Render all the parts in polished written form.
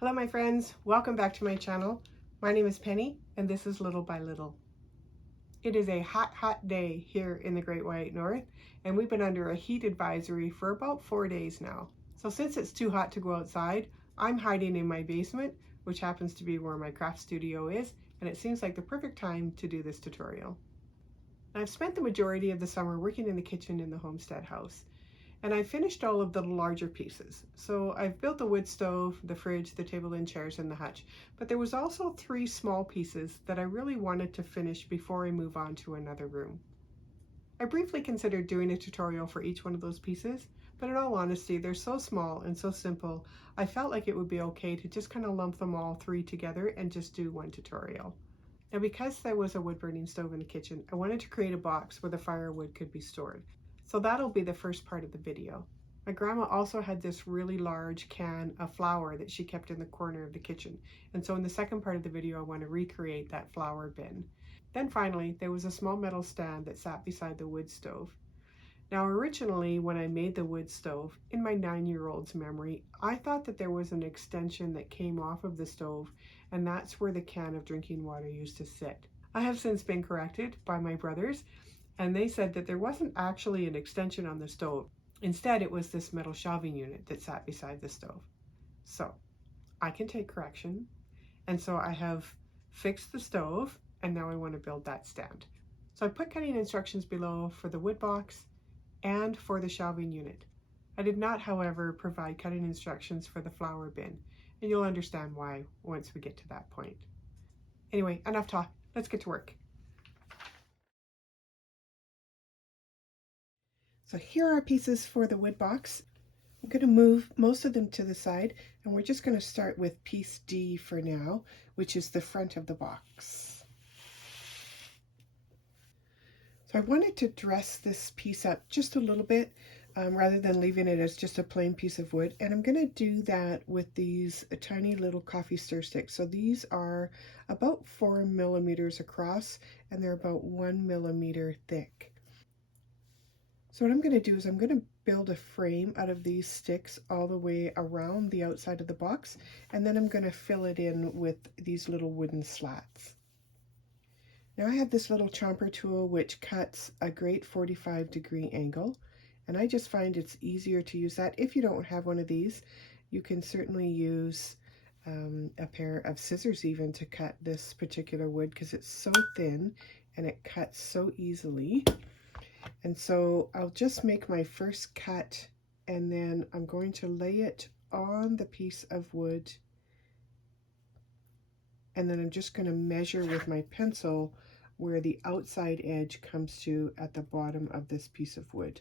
Hello my friends, welcome back to my channel. My name is Penny and this is Little by Little. It is a hot day here in the Great White North and we've been under a heat advisory for about 4 days now. So since it's too hot to go outside, I'm hiding in my basement, which happens to be where my craft studio is, and it seems like the perfect time to do this tutorial. I've spent the majority of the summer working in the kitchen in the Homestead house. And I finished all of the larger pieces. So I've built the wood stove, the fridge, the table and chairs, and the hutch. But there was also 3 small pieces that I really wanted to finish before I move on to another room. I briefly considered doing a tutorial for each one of those pieces, but in all honesty, they're so small and so simple, I felt like it would be okay to just kind of lump them all 3 together and just do one tutorial. Now, because there was a wood burning stove in the kitchen, I wanted to create a box where the firewood could be stored. So that'll be the first part of the video. My grandma also had this really large can of flour that she kept in the corner of the kitchen. And so in the second part of the video, I want to recreate that flour bin. Then finally, there was a small metal stand that sat beside the wood stove. Now originally, when I made the wood stove, in my 9-year-old's memory, I thought that there was an extension that came off of the stove, and that's where the can of drinking water used to sit. I have since been corrected by my brothers, and they said that there wasn't actually an extension on the stove. Instead, it was this metal shelving unit that sat beside the stove. So I can take correction. And so I have fixed the stove, and now I want to build that stand. So I put cutting instructions below for the wood box and for the shelving unit. I did not, however, provide cutting instructions for the flour bin, and you'll understand why once we get to that point. Anyway, enough talk. Let's get to work. So here are our pieces for the wood box. I'm going to move most of them to the side, and we're just going to start with piece D for now, which is the front of the box. So I wanted to dress this piece up just a little bit rather than leaving it as just a plain piece of wood, and I'm going to do that with these tiny little coffee stir sticks. So these are about 4 millimeters across, and they're about 1 millimeter thick. So what I'm going to do is I'm going to build a frame out of these sticks all the way around the outside of the box, and then I'm going to fill it in with these little wooden slats. Now I have this little chomper tool which cuts a great 45-degree angle, and I just find it's easier to use that. If you don't have one of these, you can certainly use a pair of scissors even to cut this particular wood, because it's so thin and it cuts so easily. And so I'll just make my first cut, and then I'm going to lay it on the piece of wood, and then I'm just going to measure with my pencil where the outside edge comes to at the bottom of this piece of wood.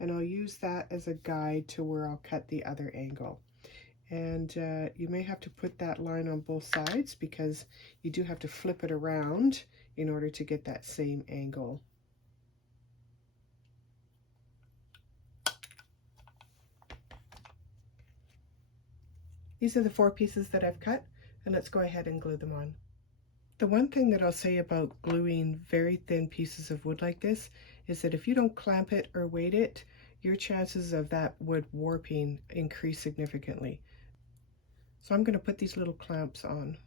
And I'll use that as a guide to where I'll cut the other angle. And you may have to put that line on both sides, because you do have to flip it around in order to get that same angle. These are the 4 pieces that I've cut, and let's go ahead and glue them on. The one thing that I'll say about gluing very thin pieces of wood like this is that if you don't clamp it or weight it, your chances of that wood warping increase significantly. So I'm going to put these little clamps on.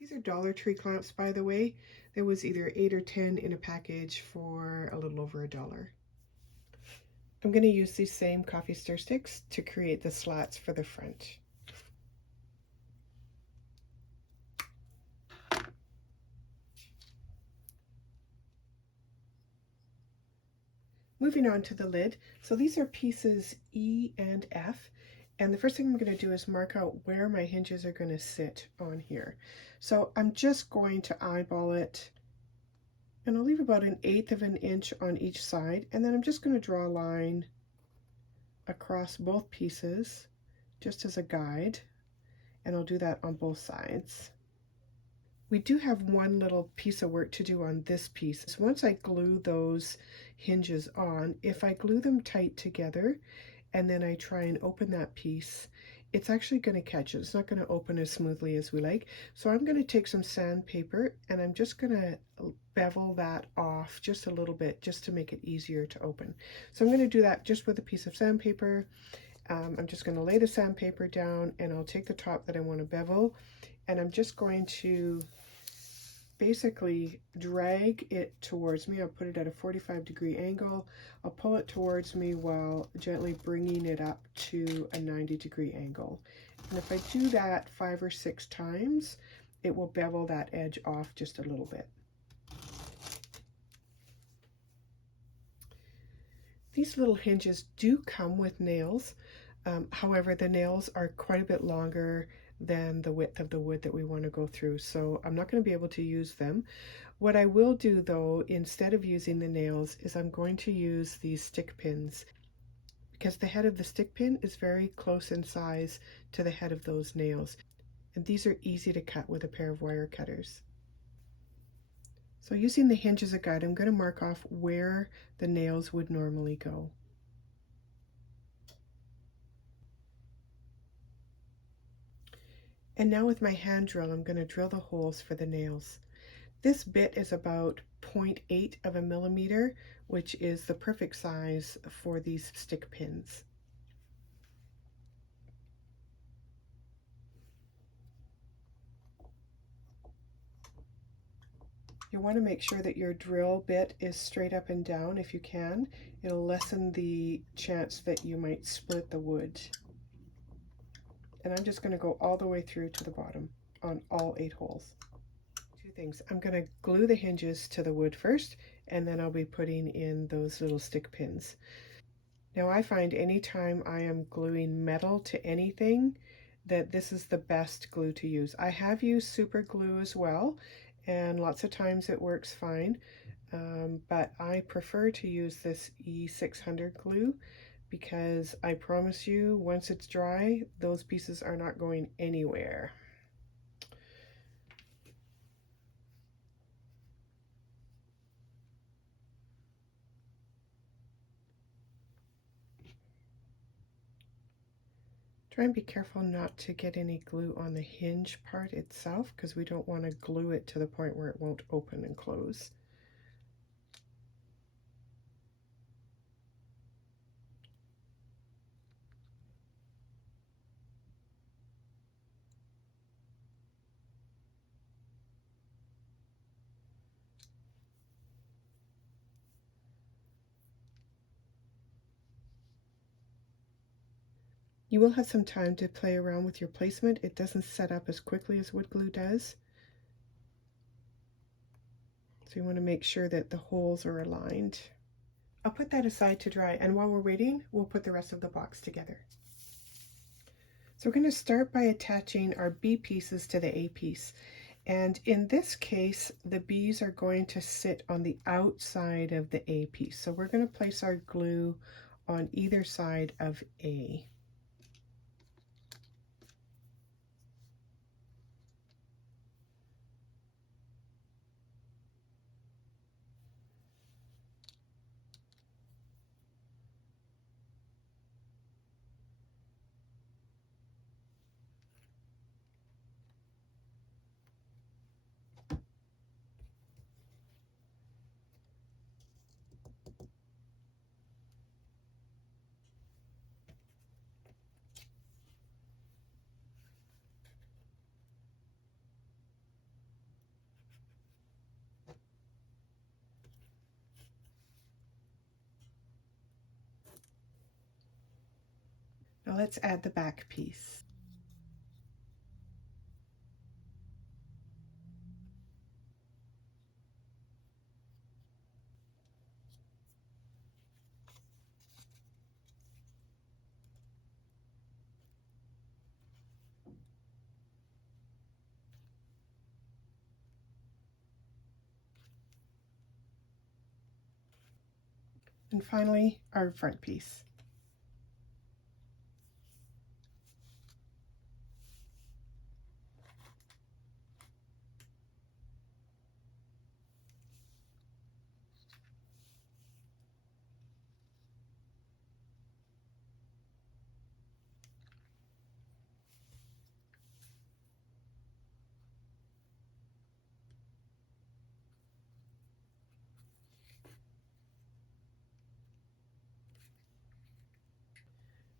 These are Dollar Tree clamps, by the way. There was either 8 or 10 in a package for a little over $1. I'm going to use these same coffee stir sticks to create the slats for the front. Moving on to the lid. So these are pieces E and F. And the first thing I'm going to do is mark out where my hinges are going to sit on here. So I'm just going to eyeball it, and I'll leave about 1/8 of an inch on each side, and then I'm just going to draw a line across both pieces just as a guide, and I'll do that on both sides. We do have one little piece of work to do on this piece. Once I glue those hinges on, if I glue them tight together and then I try and open that piece, it's actually going to catch it. It's not going to open as smoothly as we like. So I'm going to take some sandpaper and I'm just going to bevel that off just a little bit just to make it easier to open. So I'm going to do that just with a piece of sandpaper. I'm just going to lay the sandpaper down and I'll take the top that I want to bevel and I'm just going to basically drag it towards me. I'll put it at a 45-degree angle. I'll pull it towards me while gently bringing it up to a 90-degree angle. And if I do that 5 or 6 times, it will bevel that edge off just a little bit. These little hinges do come with nails. However, the nails are quite a bit longer than the width of the wood that we want to go through, so I'm not going to be able to use them. What I will do though, instead of using the nails, is I'm going to use these stick pins, because the head of the stick pin is very close in size to the head of those nails, and these are easy to cut with a pair of wire cutters. So using the hinge as a guide, I'm going to mark off where the nails would normally go. And now with my hand drill, I'm going to drill the holes for the nails. This bit is about 0.8 of a millimeter, which is the perfect size for these stick pins. You want to make sure that your drill bit is straight up and down if you can. It'll lessen the chance that you might split the wood. And I'm just going to go all the way through to the bottom on all 8 holes. 2 things. I'm going to glue the hinges to the wood first, and then I'll be putting in those little stick pins. Now I find anytime I am gluing metal to anything that this is the best glue to use. I have used super glue as well, and lots of times it works fine, but I prefer to use this E600 glue because I promise you, once it's dry, those pieces are not going anywhere. Try and be careful not to get any glue on the hinge part itself, because we don't want to glue it to the point where it won't open and close. You will have some time to play around with your placement. It doesn't set up as quickly as wood glue does. So you want to make sure that the holes are aligned. I'll put that aside to dry, and while we're waiting, we'll put the rest of the box together. So we're going to start by attaching our B pieces to the A piece. And in this case, the B's are going to sit on the outside of the A piece. So we're going to place our glue on either side of A. Now let's add the back piece. And finally, our front piece.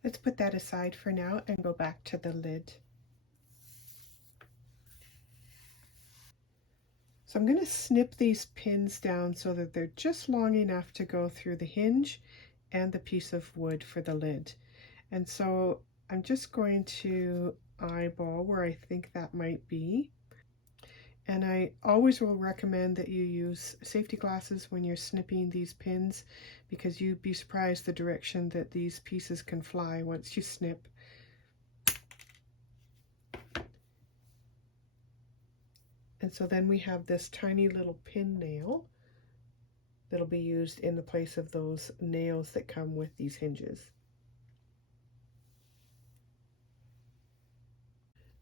Let's put that aside for now and go back to the lid. So I'm going to snip these pins down so that they're just long enough to go through the hinge and the piece of wood for the lid. And so I'm just going to eyeball where I think that might be. And I always will recommend that you use safety glasses when you're snipping these pins, because you'd be surprised the direction that these pieces can fly once you snip. And so then we have this tiny little pin nail that'll be used in the place of those nails that come with these hinges.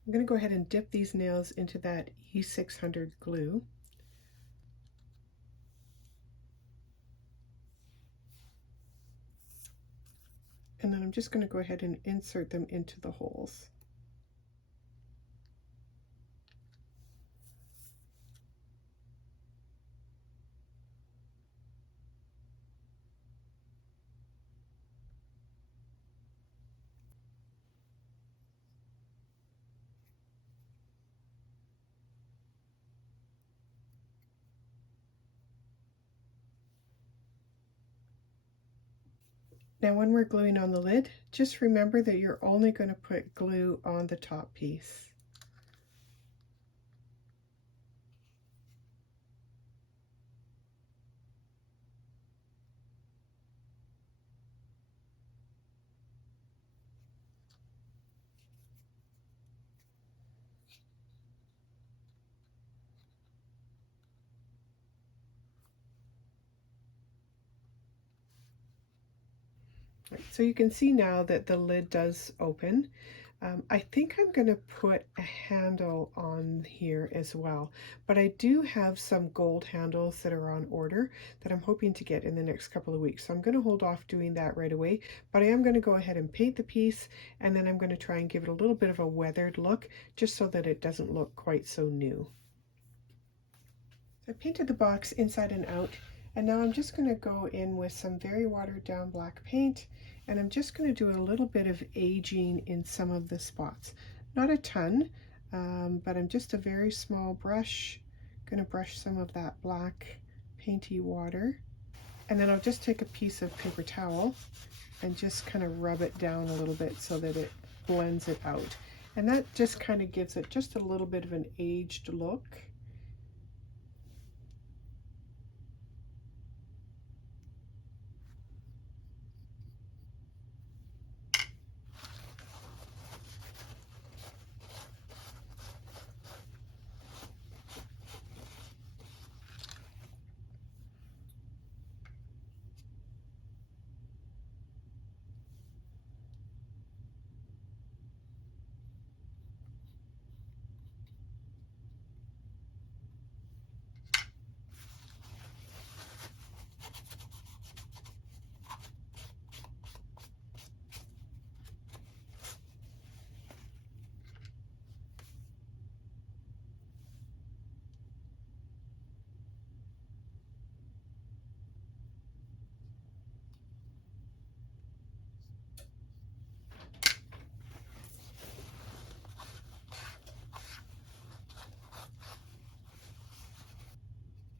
I'm going to go ahead and dip these nails into that E600 glue. And then I'm just going to go ahead and insert them into the holes. Now when we're gluing on the lid, just remember that you're only going to put glue on the top piece. So you can see now that the lid does open. I think I'm going to put a handle on here as well, but I do have some gold handles that are on order that I'm hoping to get in the next couple of weeks. So I'm going to hold off doing that right away, but I am going to go ahead and paint the piece, and then I'm going to try and give it a little bit of a weathered look just so that it doesn't look quite so new. So I painted the box inside and out, and now I'm just going to go in with some very watered down black paint, and I'm just going to do a little bit of aging in some of the spots. Not a ton, but I'm just a very small brush, going to brush some of that black painty water. And then I'll just take a piece of paper towel and just kind of rub it down a little bit so that it blends it out. And that just kind of gives it just a little bit of an aged look.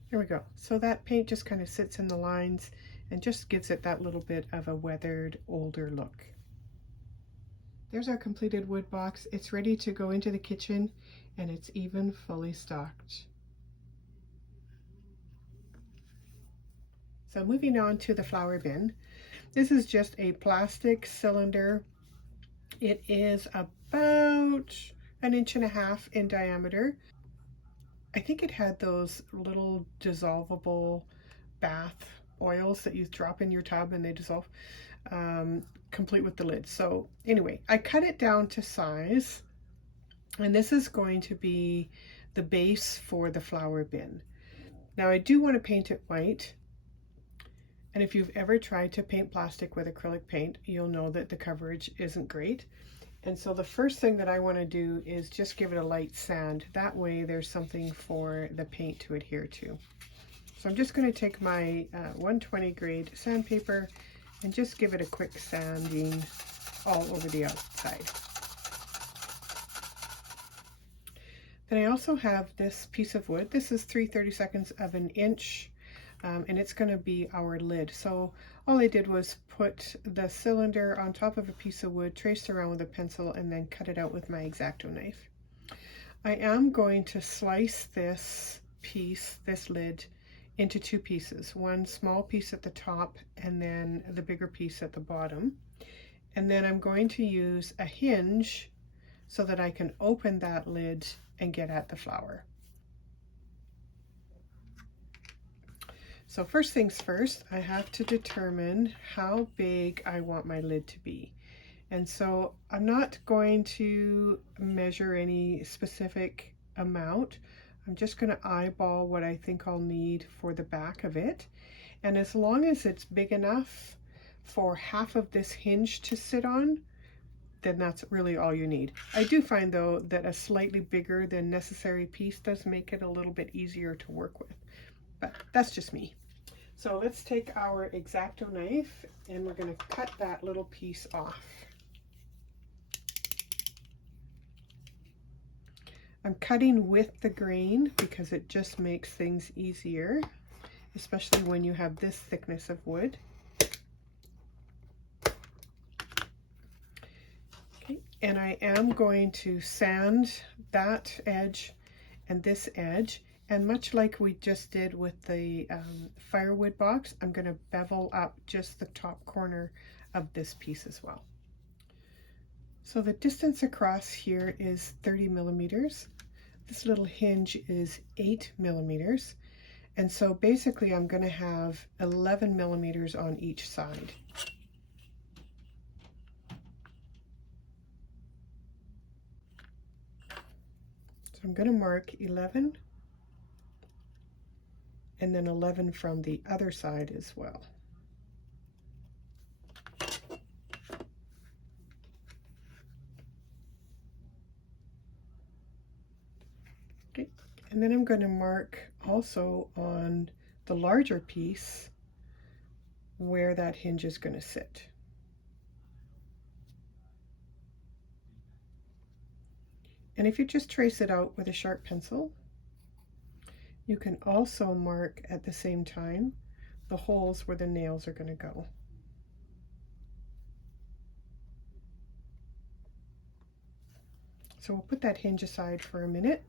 There we go. So that paint just kind of sits in the lines and just gives it that little bit of a weathered, older look. There's our completed wood box. It's ready to go into the kitchen, and it's even fully stocked. So moving on to the flower bin. This is just a plastic cylinder. It is about 1.5 inches in diameter. I think it had those little dissolvable bath oils that you drop in your tub and they dissolve, complete with the lid. So anyway, I cut it down to size, and this is going to be the base for the flower bin. Now I do want to paint it white, and if you've ever tried to paint plastic with acrylic paint, you'll know that the coverage isn't great. And so the first thing that I want to do is just give it a light sand. That way there's something for the paint to adhere to. So I'm just going to take my 120 grade sandpaper and just give it a quick sanding all over the outside. Then I also have this piece of wood. This is 3/32 of an inch, and it's going to be our lid. So all I did was put the cylinder on top of a piece of wood, traced around with a pencil, and then cut it out with my X-Acto knife. I am going to slice this piece, this lid, into two pieces. One small piece at the top and then the bigger piece at the bottom. And then I'm going to use a hinge so that I can open that lid and get at the flower. So first things first, I have to determine how big I want my lid to be. And so I'm not going to measure any specific amount. I'm just going to eyeball what I think I'll need for the back of it. And as long as it's big enough for half of this hinge to sit on, then that's really all you need. I do find though that a slightly bigger than necessary piece does make it a little bit easier to work with, but that's just me. So let's take our X-Acto knife and we're going to cut that little piece off. I'm cutting with the grain because it just makes things easier, especially when you have this thickness of wood. And I am going to sand that edge and this edge, and much like we just did with the firewood box, I'm going to bevel up just the top corner of this piece as well. So the distance across here is 30 millimeters. This little hinge is 8 millimeters, and so basically I'm going to have 11 millimeters on each side. I'm going to mark 11 and then 11 from the other side as well. Okay. And then I'm going to mark also on the larger piece where that hinge is going to sit. And if you just trace it out with a sharp pencil, you can also mark at the same time the holes where the nails are going to go. So we'll put that hinge aside for a minute.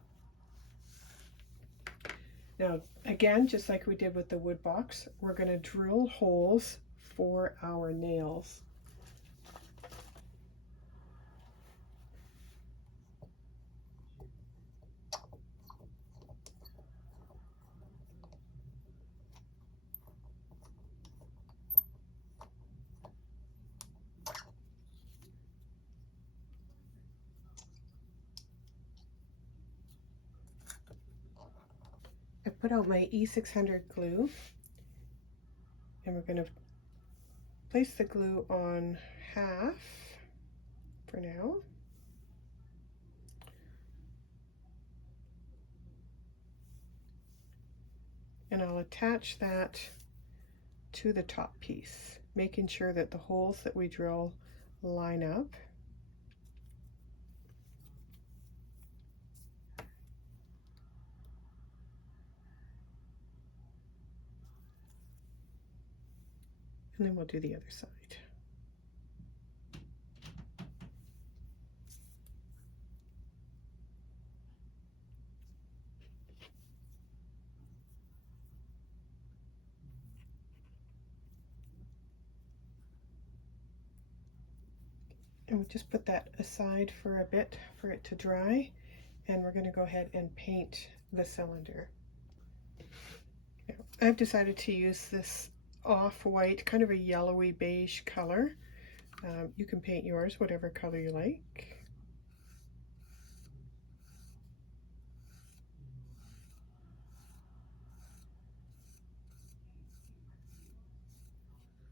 Now, again, just like we did with the wood box, we're going to drill holes for our nails. I put out my E600 glue, and we're going to place the glue on half for now. And I'll attach that to the top piece, making sure that the holes that we drill line up. And then we'll do the other side. And we'll just put that aside for a bit for it to dry, and we're going to go ahead and paint the cylinder. Now, I've decided to use this off-white, kind of a yellowy beige color. You can paint yours whatever color you like.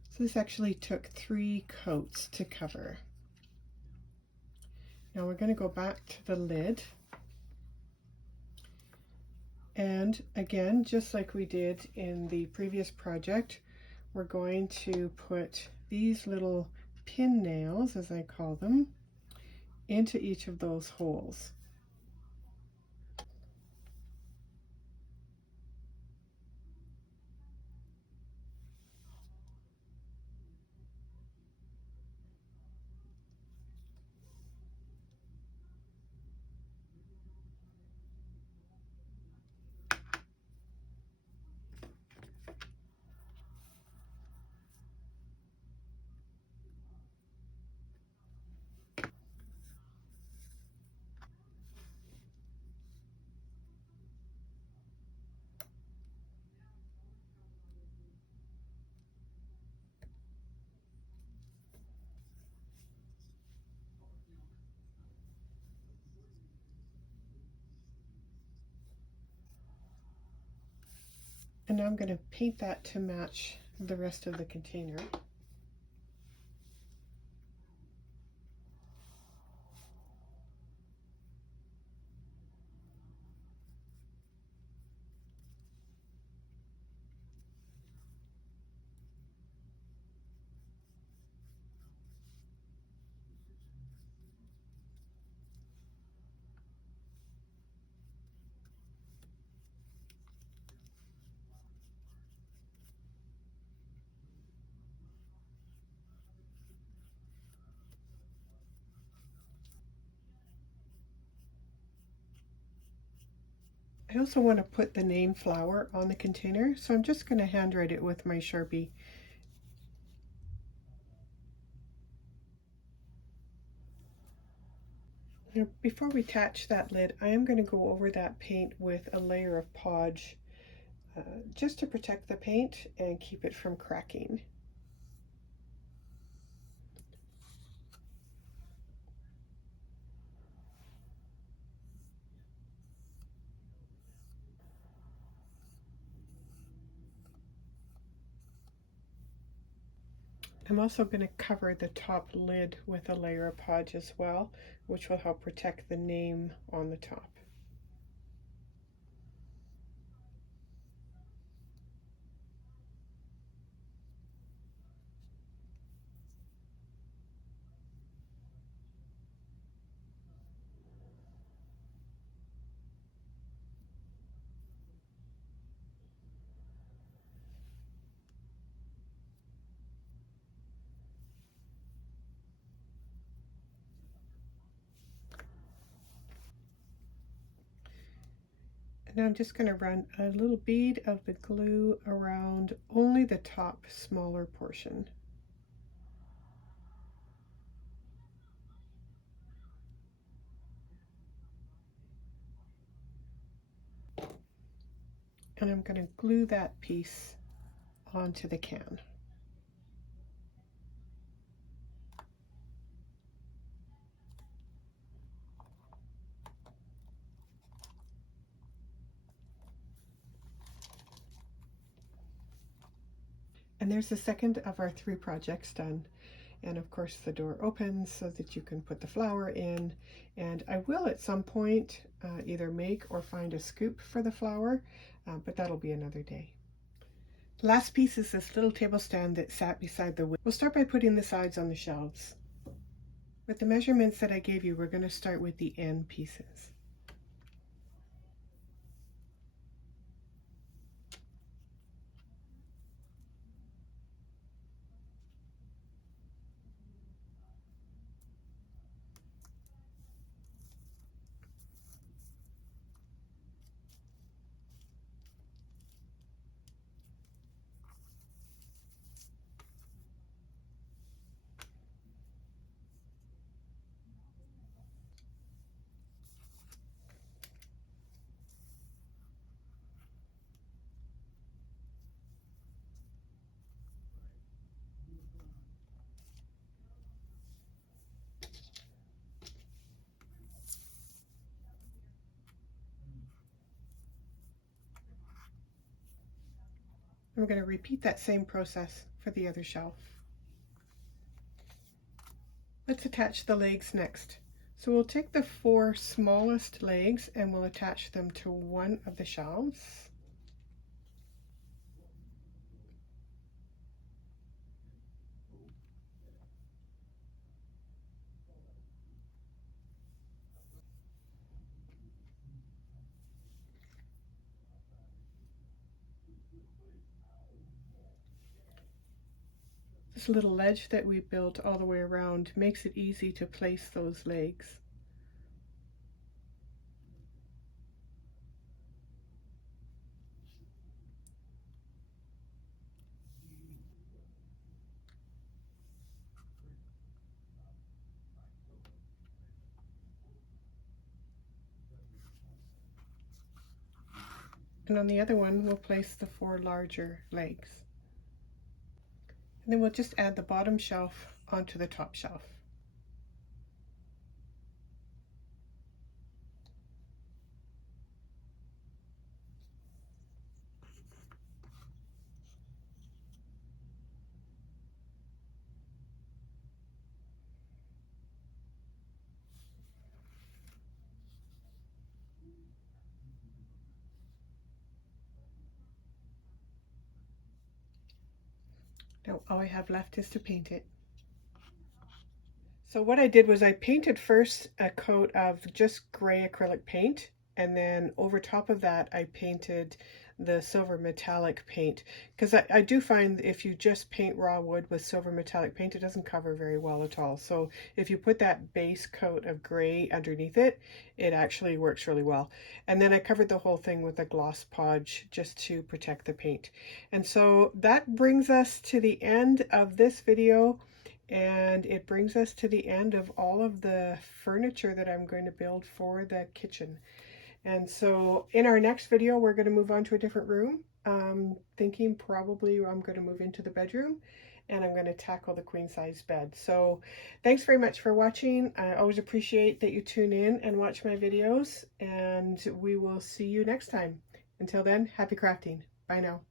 So this actually took 3 coats to cover. Now we're going to go back to the lid, and again, just like we did in the previous project, we're going to put these little pin nails, as I call them, into each of those holes. And now I'm going to paint that to match the rest of the container. I also want to put the name flower on the container, so I'm just going to handwrite it with my Sharpie. Now, before we attach that lid, I am going to go over that paint with a layer of podge, just to protect the paint and keep it from cracking. I'm also going to cover the top lid with a layer of podge as well, which will help protect the name on the top. And now I'm just going to run a little bead of the glue around only the top smaller portion. And I'm going to glue that piece onto the can. And there's the second of our 3 projects done. And of course the door opens so that you can put the flower in. And I will at some point either make or find a scoop for the flower, but that'll be another day. The last piece is this little table stand that sat beside the window. We'll start by putting the sides on the shelves. With the measurements that I gave you, we're going to start with the end pieces. I'm going to repeat that same process for the other shelf. Let's attach the legs next. So we'll take the 4 smallest legs and we'll attach them to one of the shelves. this little ledge that we built all the way around makes it easy to place those legs. And on the other one, we'll place the 4 larger legs. And then we'll just add the bottom shelf onto the top shelf. Now all I have left is to paint it. So what I did was I painted first a coat of just gray acrylic paint, and then over top of that I painted the silver metallic paint, because I do find if you just paint raw wood with silver metallic paint, it doesn't cover very well at all. So if you put that base coat of gray underneath it, it actually works really well. And then I covered the whole thing with a gloss podge just to protect the paint. And so that brings us to the end of this video. And it brings us to the end of all of the furniture that I'm going to build for the kitchen. And so in our next video, we're going to move on to a different room. Thinking probably I'm going to move into the bedroom, and I'm going to tackle the queen size bed. So thanks very much for watching. I always appreciate that you tune in and watch my videos, and we will see you next time. Until then, happy crafting. Bye now.